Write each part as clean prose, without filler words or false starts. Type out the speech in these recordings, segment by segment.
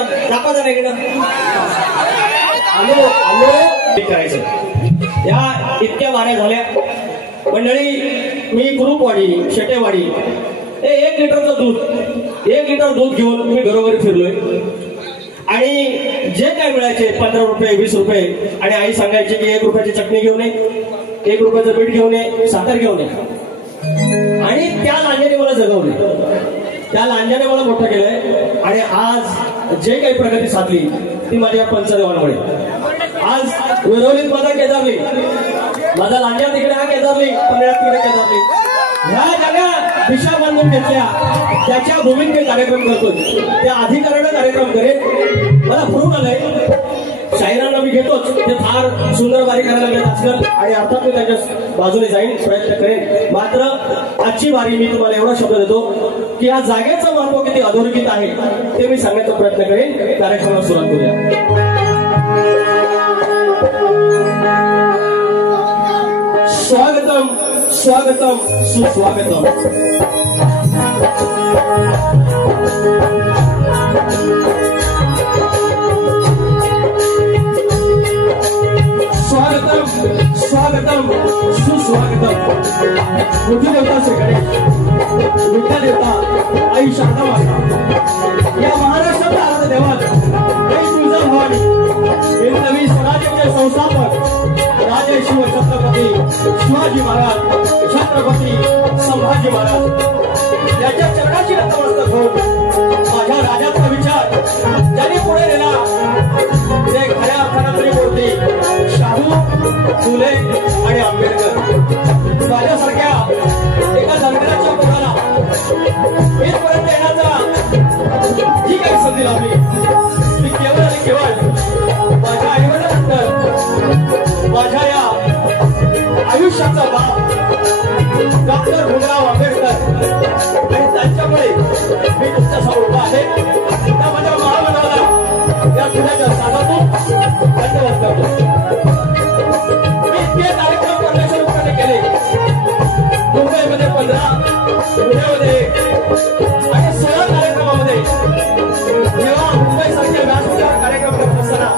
Madam दाखवा नाही आलो आलो करायचं. या इतक्या वाऱ्या झाल्या मंडळी. मी कुरूपवाडी शेटेवाडी 1 लिटरचं दूध 1 लिटर दूध घेऊन मी घरोघरी फिरलोय आणि जे काय मिळायचे 15 रुपये 20 रुपये आणि आई सांगायची की 1 रुपयाची चटणी घेऊन ये 1 रुपयाचं पीठ घेऊन ये साखर घेऊन ये आणि त्या लांजाने मला जगवले. त्या लांजाने मला मोठं केलंय आणि आज जे काही प्रगती साधली ती माझ्या पंचदेवांमुळे. आज विरोलीत माझा केदारली माझा लांजा तिकडे हा केदारली पन्हाळ्यात तिकडे केदारली ह्या जागा दिशा बांधून घेतल्या त्याच्या भूमीत मी कार्यक्रम करतो. त्या अधिकाऱ्यानं कार्यक्रम करेल मला फरून आलंय. शाहिरांना मी घेतोच ते फार सुंदर वारी करायला लागले आजकाल आणि अर्थात मी त्याच्या बाजूने जाईन प्रयत्न करेन. मात्र आजची वारी मी तुम्हाला एवढा शब्द देतो की या जागेचं महत्व किती अधोरेखित आहे ते मी सांगण्याचा प्रयत्न करेन. कार्यक्रमाला सुरुवात करूया. स्वागतम स्वागतम सुस्वागतम. स्वागतम स्वागतम सुस्वागतम. बुद्धी देवता से गणेश विद्या देवता आई शारदा माता या महाराष्ट्रातल्या आराध्य देवात आई तुळजाभवानी हे नवीन स्वराज्याचे संस्थापक राजे शिव छत्रपती शिवाजी महाराज छत्रपती संभाजी महाराज याच्या चरणाशी नतमस्तक होऊन माझ्या राजाचा विचार ज्यांनी पुढे नेला ते खऱ्या अर्थानं तरी बोलते शाहू फुले आणि आंबेडकर. माझ्यासारख्या एका धनगराच्या पोराला इथपर्यंत येण्याचा जी काही संधी लाभली ती केवळ आणि केवळ माझ्या आईवडिलांनंतर माझ्या या आयुष्याचा बाप डॉक्टर भीमराव आंबेडकर आणि त्यांच्यामुळे मी तुमच्यासमोर उभा आहे. त्या माझ्या महामनाला या पुण्याच्या साधातून धन्यवाद करतो. मी इतके कार्यक्रम करण्याच्या रूपाने केले. मुंबईमध्ये 15 पुण्यामध्ये आणि 16 कार्यक्रमामध्ये जेव्हा मुंबईसारख्या व्यासपीठावर कार्यक्रम करत असताना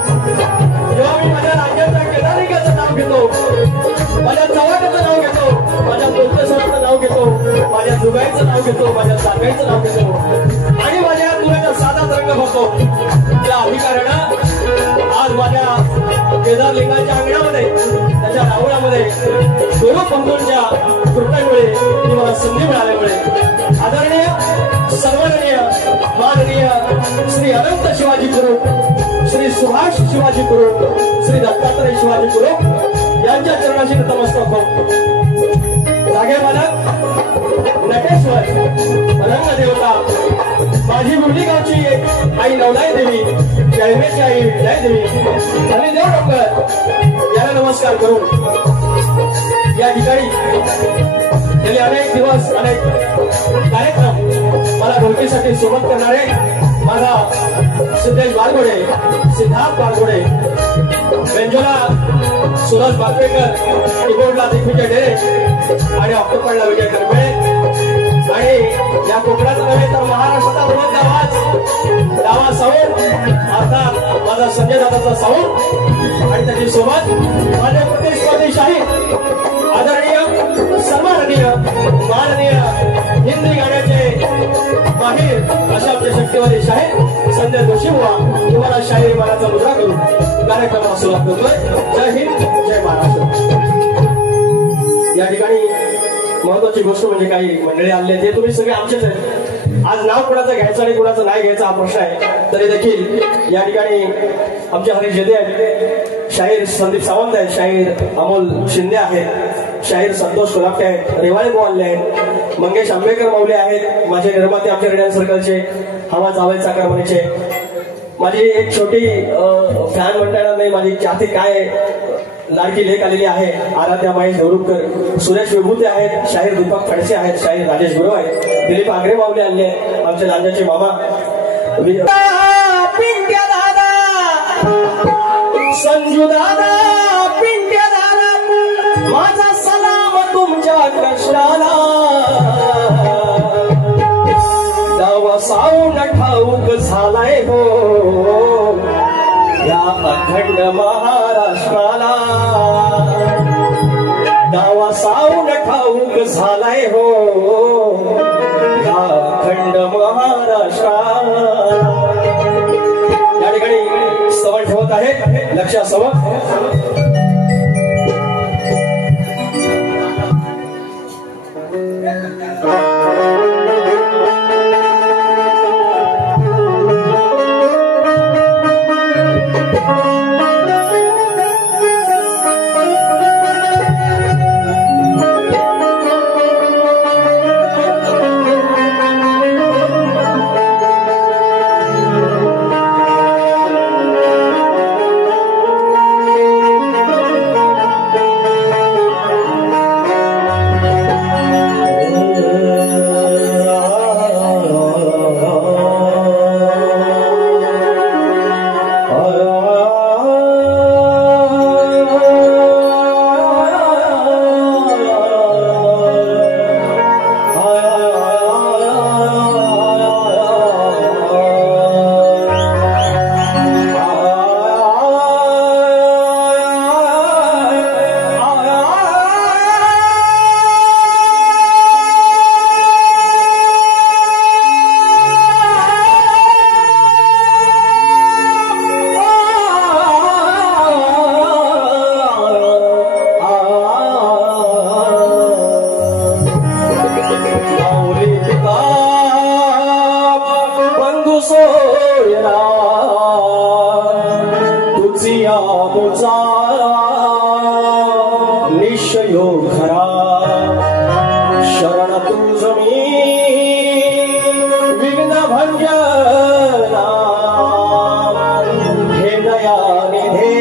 जेव्हा मी माझ्या राज्याच्या केदारिकाचं नाव घेतो माझ्या चव्हाट्याचं नाव घेतो माझ्या बोलतेसराचं नाव घेतो माझ्या जुगाईचं नाव घेतो माझ्या सागाईचं नाव घेतो आणि माझ्या तुझ्या साधा रंग भरतो त्या अधिकाऱ्यानं आज माझ्या केदारलिंगाच्या अंगणामध्ये त्याच्या रावळामध्ये गुरु बंधूंच्या कृपेमुळे मला संधी मिळाल्यामुळे आदरणीय सर्वरणीय माननीय श्री अनंत शिवाजी गुरु श्री सुभाष शिवाजी गुरु श्री दत्तात्रय शिवाजी गुरु यांच्या चरणाशी नतमस्तक होतो. जागे मालक नटेश्वर रंग देवता माझी मुरली गावची आई नवलाई देवी जयमेची आई विद्याई देवी आणि देव डोंगर याला नमस्कार करून या ठिकाणी गेले अनेक दिवस अनेक कार्यक्रम मला ढोलकीसाठी सोबत करणारे माझा सिद्धेश बारगोडे सिद्धार्थ बारगोडे बेंजोला सुरज बापरेकर कीबोर्डला दिग्विजय डेरे आणि ऑक्टोपडला विजय करपळे आणि या कोकणाचा नव्हे तर महाराष्ट्राचा बृहत डावा साऊर अर्थात माझा संजय दादाचा साऊर आणि त्याची सोबत माझे प्रतिस्पर्धी शाहीर आदरणीय सन्माननीय माननीय हिंदी गाण्याचे माहीर अशा आमचे शक्तिवादी शाहीर संजय जोशी बुवा तुम्हाला शाहीर मानाचा मुद्रा करून कार्यक्रमाला सुरुवात करतोय. जय हिंद जय महाराष्ट्र. या ठिकाणी महत्वाची गोष्ट म्हणजे काही मंडळी आले ते तुम्ही सगळे आमचेच आहेत. आज नाव कुणाचं घ्यायचं आणि कुणाचं नाही घ्यायचा हा प्रश्न आहे. तरी देखील या ठिकाणी आमचे हरीश जेदे आहेत, शाहीर संदीप सावंत आहेत, शाहीर अमोल शिंदे आहेत, शाहीर संतोष कोल्हापटे आहेत, रेवाळे बोवाले आहेत, मंगेश आंबेकर माऊले आहेत, माझे निर्माते आमच्या रेडियन सर्कलचे हवा जावई चाकरमानीचे माझी एक छोटी फॅन म्हणता येणार नाही माझी चाहती काय लाडकी लेख आलेली आहे आराध्या माई देवरुखकर, सुरेश विभूते आहेत, शाहीर दीपक खडसे आहेत, शाहीर राजेश गुरु आहेत, दिलीप आगरे माऊले आले आहेत, आमचे लांजाचे मामा पिंट्या दादा संजू दादा पिंट्या दादा माझा सलाम तुमच्या कृष्णाला गावा साऊन ठाऊक झालाय हो अखंड महाराष्ट्राला डावा साऊन ठाऊक झालाय हो या अखंड महाराष्ट्राला। या ठिकाणी स्तवन ठेवत आहे, लक्ष असावं। निश्चयो खरा शरण तुझ मी विघ्न भंजना हे दया निधे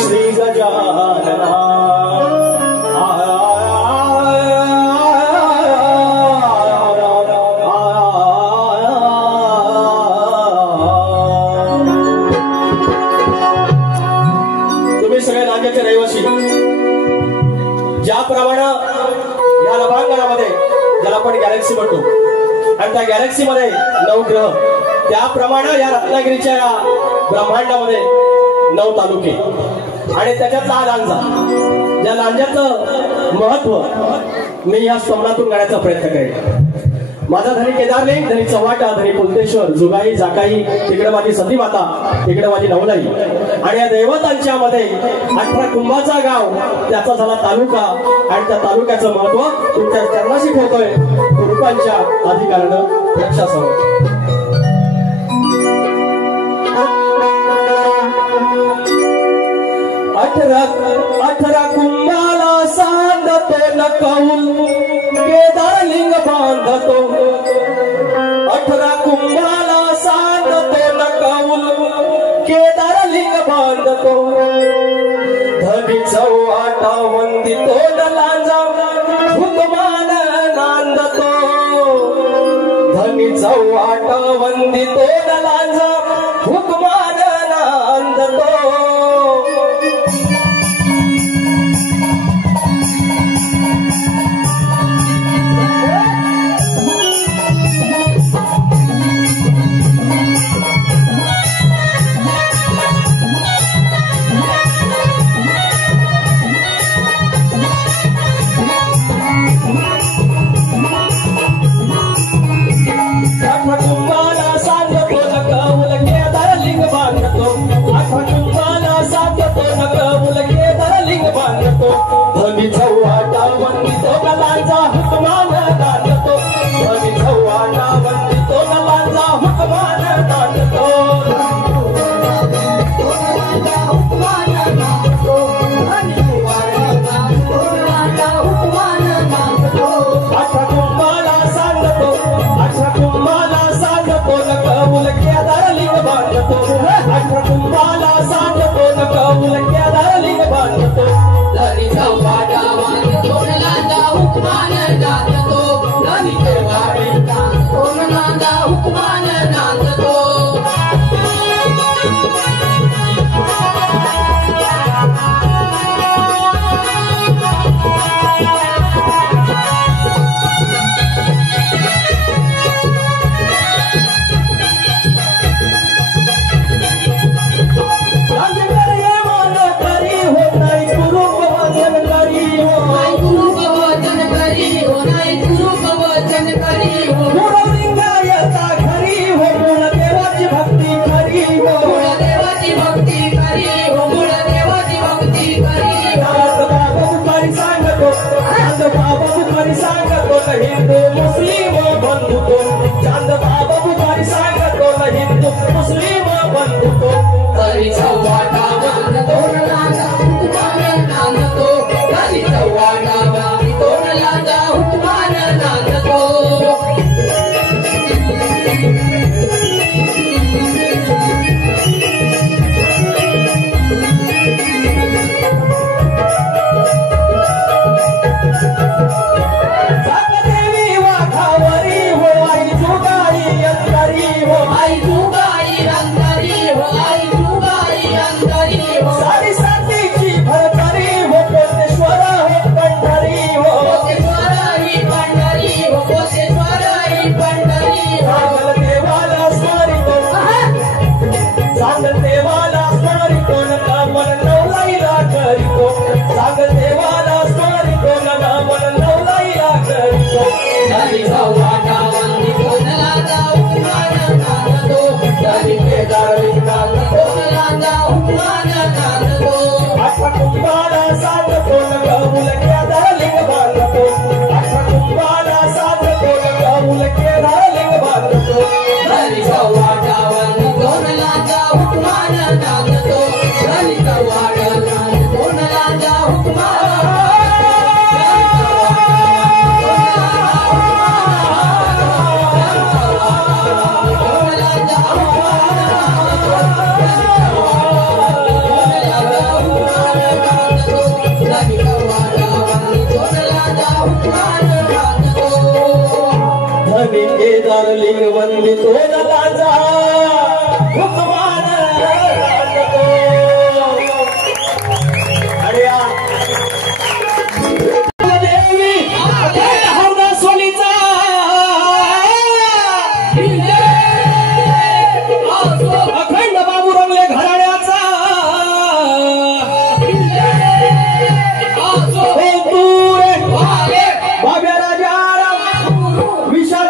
श्री गजानना। सगळे राज्याचे रहिवासी ज्याप्रमाणे या लभांगणामध्ये ज्याला आपण गॅलेक्सी म्हणतो आणि त्या गॅलेक्सी मध्ये 9 ग्रह, त्याप्रमाणे या रत्नागिरीच्या या ब्रह्मांडामध्ये 9 तालुके आणि त्याच्यातला हा लांजा, ज्या लांजाचं महत्व मी या स्तंभातून गाण्याचा प्रयत्न करेन। माझा धनी केदार नाही, धनी चव्हाटा, धनी कुलतेश्वर, जुगाई, जाकाई, तिकडे माझी सती माता, तिकडे माझी नवलाई आणि या दैवतांच्या मध्ये 18 कुंभाचा गाव, त्याचा झाला तालुका आणि त्या तालुक्याचं महत्व तुमच्या चरणाशी ठेवतोय रूपांच्या अधिकारानं लक्षासह। 18 कुंभाला सांगतो न कौल केदार लिंग बांधतो, 18 कुंभाला सांगतो न कौल केदार लिंग बांधतो, धनी चव्हाटा वंदितो न लांजा हुकमान नांदतो, धनी चव्हाटा वंदितो न लांजा हुकमान नांदतो। कुंभाला सांगतो न कौल केदार लिंग बांधतो, 18 उठतो तरी चव्हाटावा दोन लांजा हुकमान नांदतो तरी चव्हाटावा दोन लांजा हुकमान नांदतो वंदितो लाजा हुकमान नांदतो अरे देवी हरदा सोलीचा अखंड बाबू रंगले घराण्याचा बाब्या राजा विशाल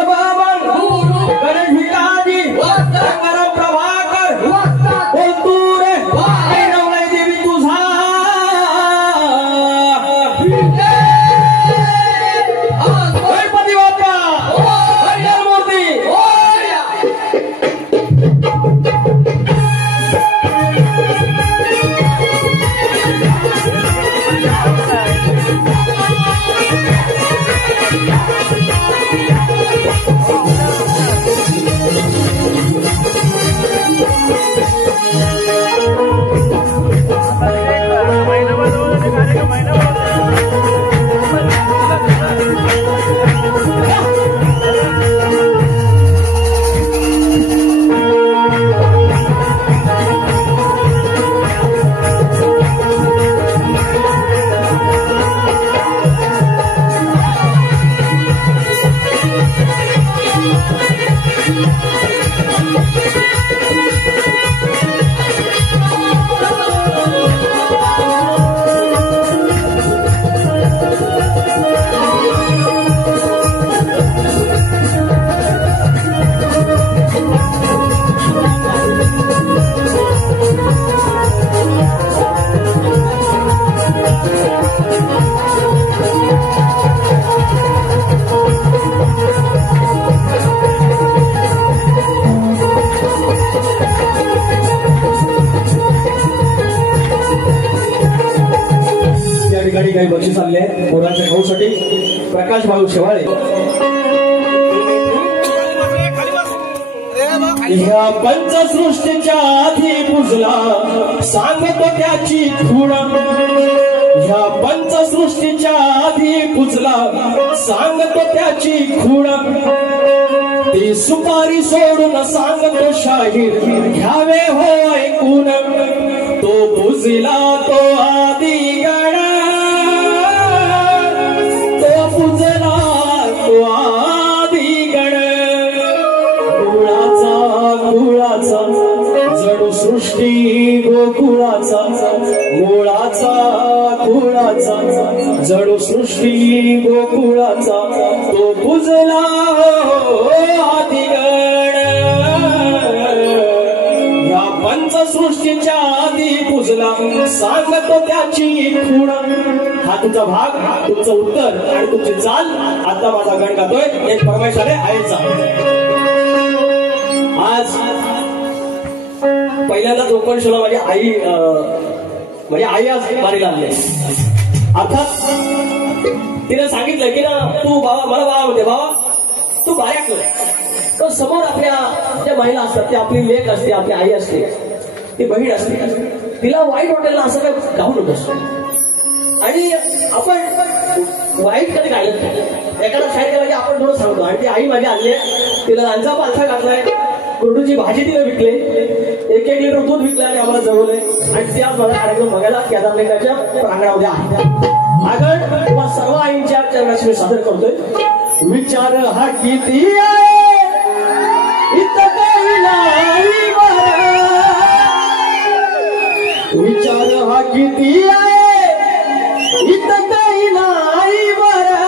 काही बक्षीस आणले आहेत पोरांच्या खाऊसाठी प्रकाश भाऊ शेवाळे या पंचसृष्टीच्या आधी पुजला सांगतो त्याची खूण या पंचसृष्टीच्या आधी पुजला सांगतो त्याची खूण ती सुपारी सोडून सांगतो शाहीर घ्यावे हो ऐकून तो पुजला तो आदी गण तो पुजला तो आदी गण कुळाचा जणू सृष्टी गोकुळाचा मुळाचा कुळाचा जणू सृष्टी गोकुळाचा तो पुजला आदी गण या पंचसृष्टीच्या आधी पुजला सांगतो त्याची खूण हा तुमचा भाग तुमचं उत्तर आणि तुमची चाल आता माझा गण गातोय एक फरमाईश आहे आईचा आज पहिल्यांदा चोपनशोला माझी आई आज मारी लागली. अर्थात तिने सांगितलं की ना तू बाबा मला बाबा म्हणते बाबा तू बाऱ्या कर. तर समोर आपल्या ज्या महिला असतात, ती आपली लेक असते, आपली आई असते, ती बहीण असते, तिला वाईट वाटेल ना असं काय गाऊ नकोस. आणि आपण वाईट कधी घालत नाही. एखादा शाळेत गेला की आपण थोडं सांगतो. आणि ती आई माझी आणली, तिला लांचा पालथा घातलाय, कुरडूची भाजी तिने विकले, 1-1 लिटर दूध विकलं आणि आम्हाला जवळलंय. आणि त्या माझा कार्यक्रम बघायला केदारनाथाच्या प्रांगणामध्ये आहे. आगळ तुम्हा सर्व आईंच्या चरणाशी मी सादर करतोय. विचार हा किती इथं काही नाही बरं, विचार हा किती इथं काही नाही बरं.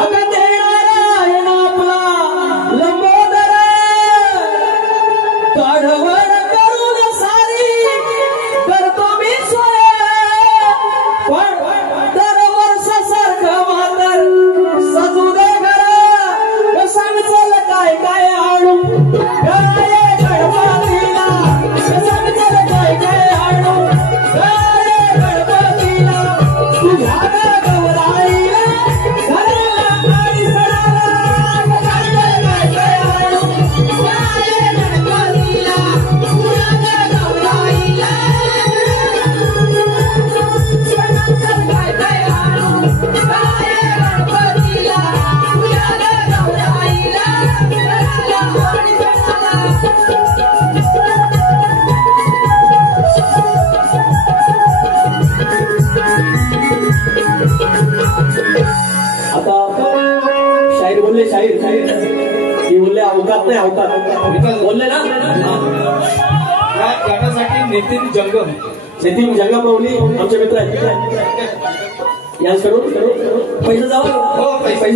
अगं देणारा आहे ना आपला लंबोदर, काढवर करून सारी करतो मी सोय. पण दरवर्षासारखं मातर सजू दे घर, सांग चल काय काय आणू काय गणपतीला, सांग चल काय काय आणू काय गणपतीला. तुझ्या गौराईला घराला आणि सणाला, सांग चल काय काय आणू काय गणपतीला, तुझ्या गौराईला सांग चल काय काय आणू काय गणपतीला, तुझ्या गौराईला घराला आणि आता शाहीर बोलले, शाहीर की बोलले अवकात नाही, अवकात बोलले ना. या गाण्यासाठी नितीन जंगम माऊली आमचे मित्र आहेत. याच करून पैसे जावं, पैसे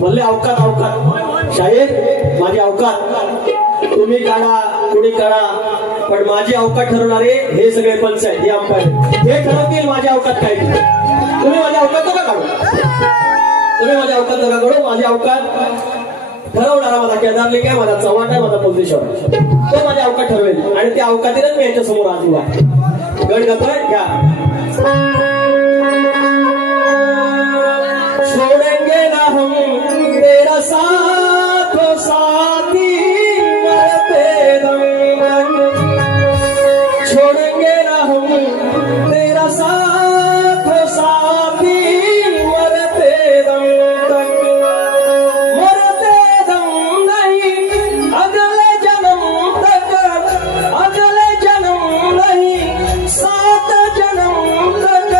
बोलले अवकात अवकात. शाहीर माझी अवकात तुम्ही काढा कुणी काढा, पण माझी अवकात ठरवणारे हे सगळे पंच आहेत, हे अंपायर, हे ठरवतील माझी अवकात काय. तुम्ही माझी अवकात नका काढू, तुम्ही माझी अवकात नका काढू. माझी अवकात ठरवणारा माझा केदारलिंग आहे, माझा चव्हाण आहे, माझा पोलदेश्वर, तो माझी अवकात ठरवेल. आणि त्या अवकातीलाच मी यांच्या समोर आज उभा गड गातोय. घ्या छोडेंगे ना हम तेरा साथ साथी मरते दम तक, छोडेंगे ना हम तेरा साथ साथी मरते दम तक, मरते दम नहीं अगले जन्म तक, अगले जन्म नहीं 7 जन्म तक,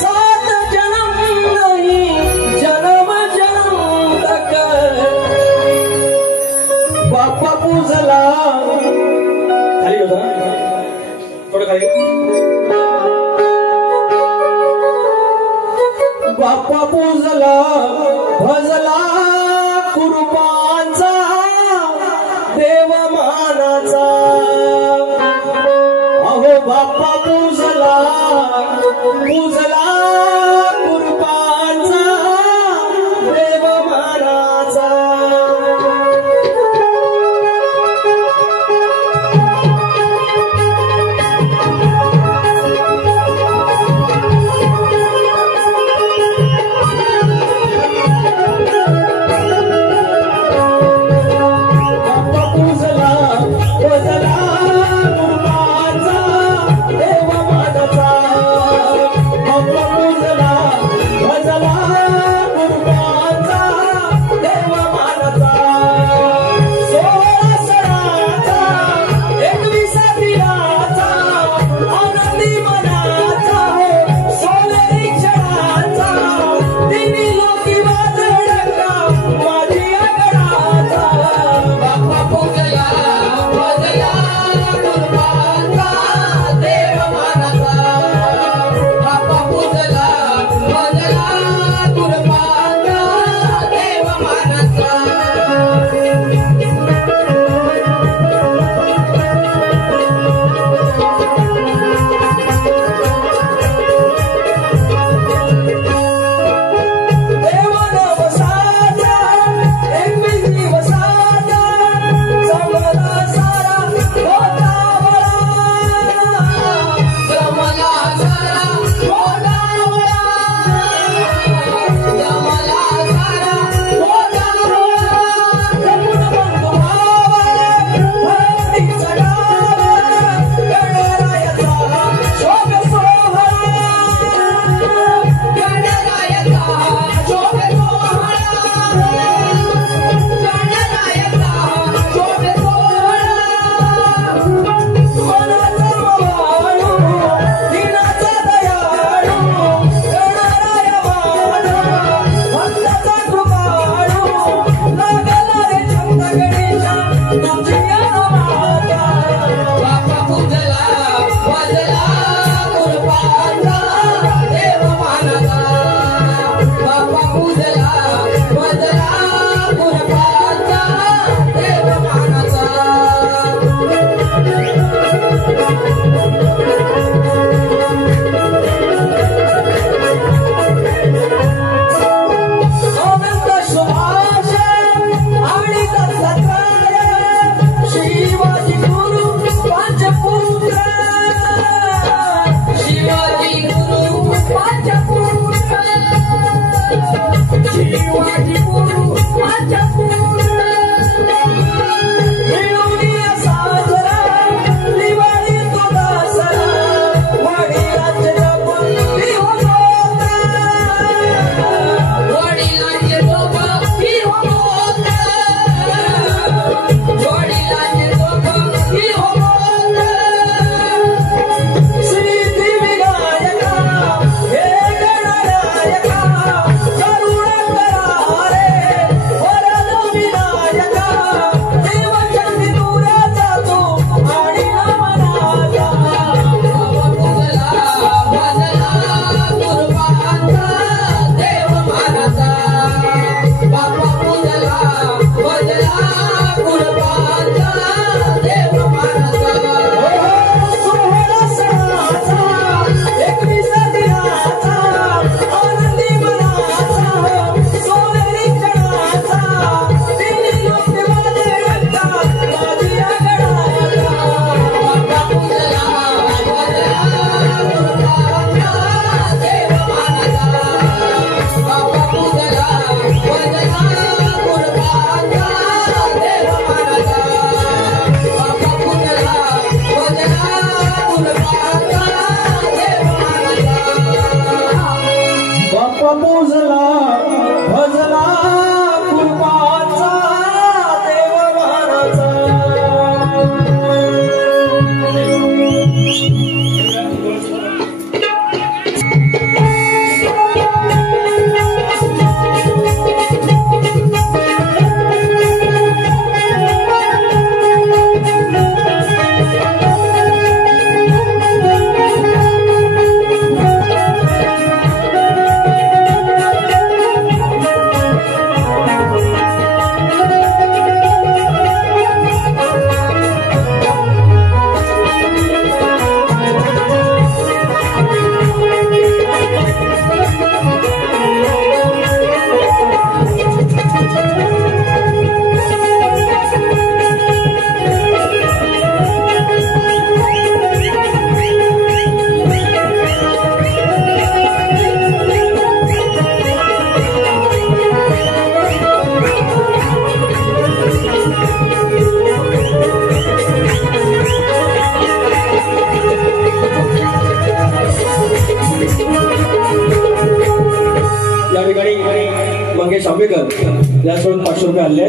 7 जन्म नहीं जन्म जन्म तक. बाप्पा पूजला खाली होता ना थोडं खाली. बाप्पा पूजला भजला कुरुपांचा देवमानाचा. अहो बाप्पा पूजला पूजला कुरुपांचा देवमानाचा.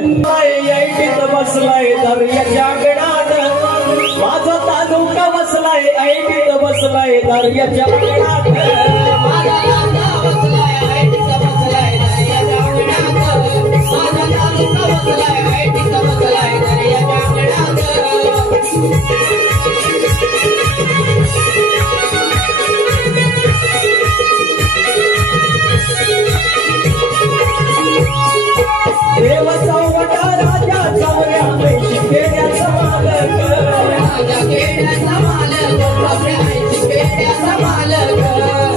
ऐटीत बसलाय दर्याच्या गडात माझा तालुका बसलाय ऐटीत बसलाय दर्याच्या गडात माझा लांजा बसलाय ऐटीत बसलाय दर्याच्या गडात माझा तालुका बसलाय ऐटीत बसलाय दर्याच्या गडात देव चौवटा राजा चौऱ्या पैशी खेड्याचा मालक राजा खेड्याचा मालक आपल्या आईची खेड्याचा मालक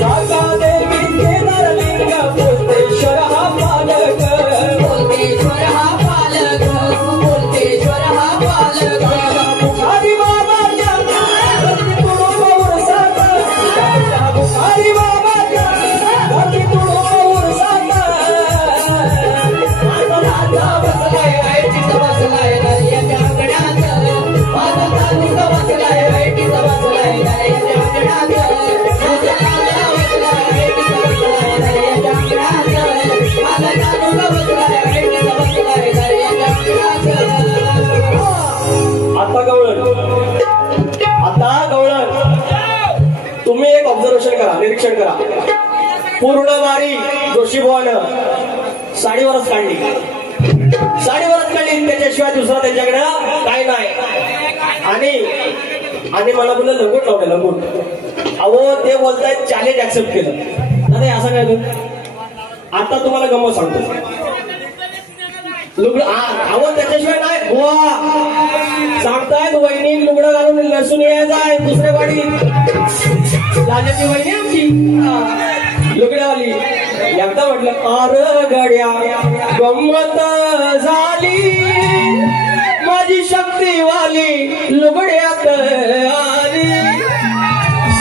राजा देवी केदारलिंग बोलतेश्वर हा पालक बोलतेश्वर हा पालक बोलतेश्वर हा पालक बुखारी बाबाच्या धरती तुडो उरसात बुखारी बाबाच्या धरती तुडो उरसात राजा बसलाय ऐटीत बसलाय दर्याच्या गडात माझा तालुका बसलाय ऐटीत बसलाय दर्याच्या गडात माझा लांजा बसलाय ऐटीत बसलाय दर्याच्या गडात माझा तालुका बसलाय ऐटीत बसलाय दर्याच्या गडात आता गवळण तुम्ही एक ऑब्झर्वेशन करा निरीक्षण करा पूर्ण वारी जोशीबुवानं साडीवरच काढली त्याच्याशिवाय दुसरा त्यांच्याकडे काय नाही आणि मला बोललं लंगोट लावलं लंगोट अहो ते बोलतायत चॅलेंज ऍक्सेप्ट केलं नाही असं काय आता तुम्हाला गमत सांगतो लुगडं अहो त्याच्याशिवाय नाही बुवा सांगतायत वहिनी लुगडं घालून लसून यायचा दुसऱ्या वाडी राजाची वहिनी आमची लुगड्यावाली एकदा म्हटलं अर गड्या गंमत झाली माझी शक्तीवाली लुगड्यात आली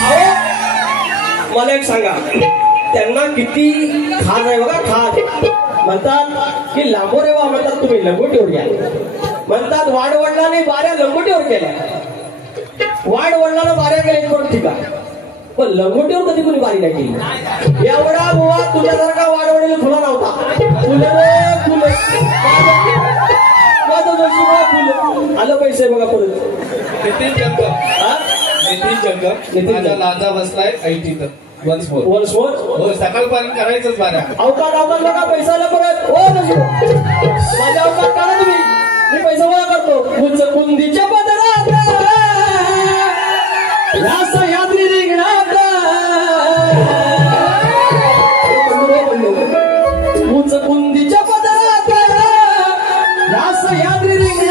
अहो मला एक सांगा त्यांना किती खाज आहे बघा खाज म्हणतात की लांबोरे वा म्हणतात तुम्ही लंगोटीवर घ्या म्हणतात वाडवडिलांनी बाऱ्या लंगोटीवर केल्या वाडवडिलांना बाऱ्या केल्या कोण ठिका पण लंगोटीवर कधी कोणी बारी नाही केली एवढा बुवा तुझ्यासारखा वाडवडीला फुला नव्हता फुलं माझं जोशीबुवा फुलं आलं पैसे बघा परत नितीन जंग माझा लांजा बसलाय ऐटीत वन्स मोर हो सकाळपर्यंत करायचंच बारा अवकात बघा पैसा आला परत हो जोशीबुवा माझ्या अवकात काढा तुम्ही मी पैसा गोळा करतो बुंदीच्या पदरात सह्याद्री रिंगणात बुंदीच्या पदरात सह्याद्री रिंगणात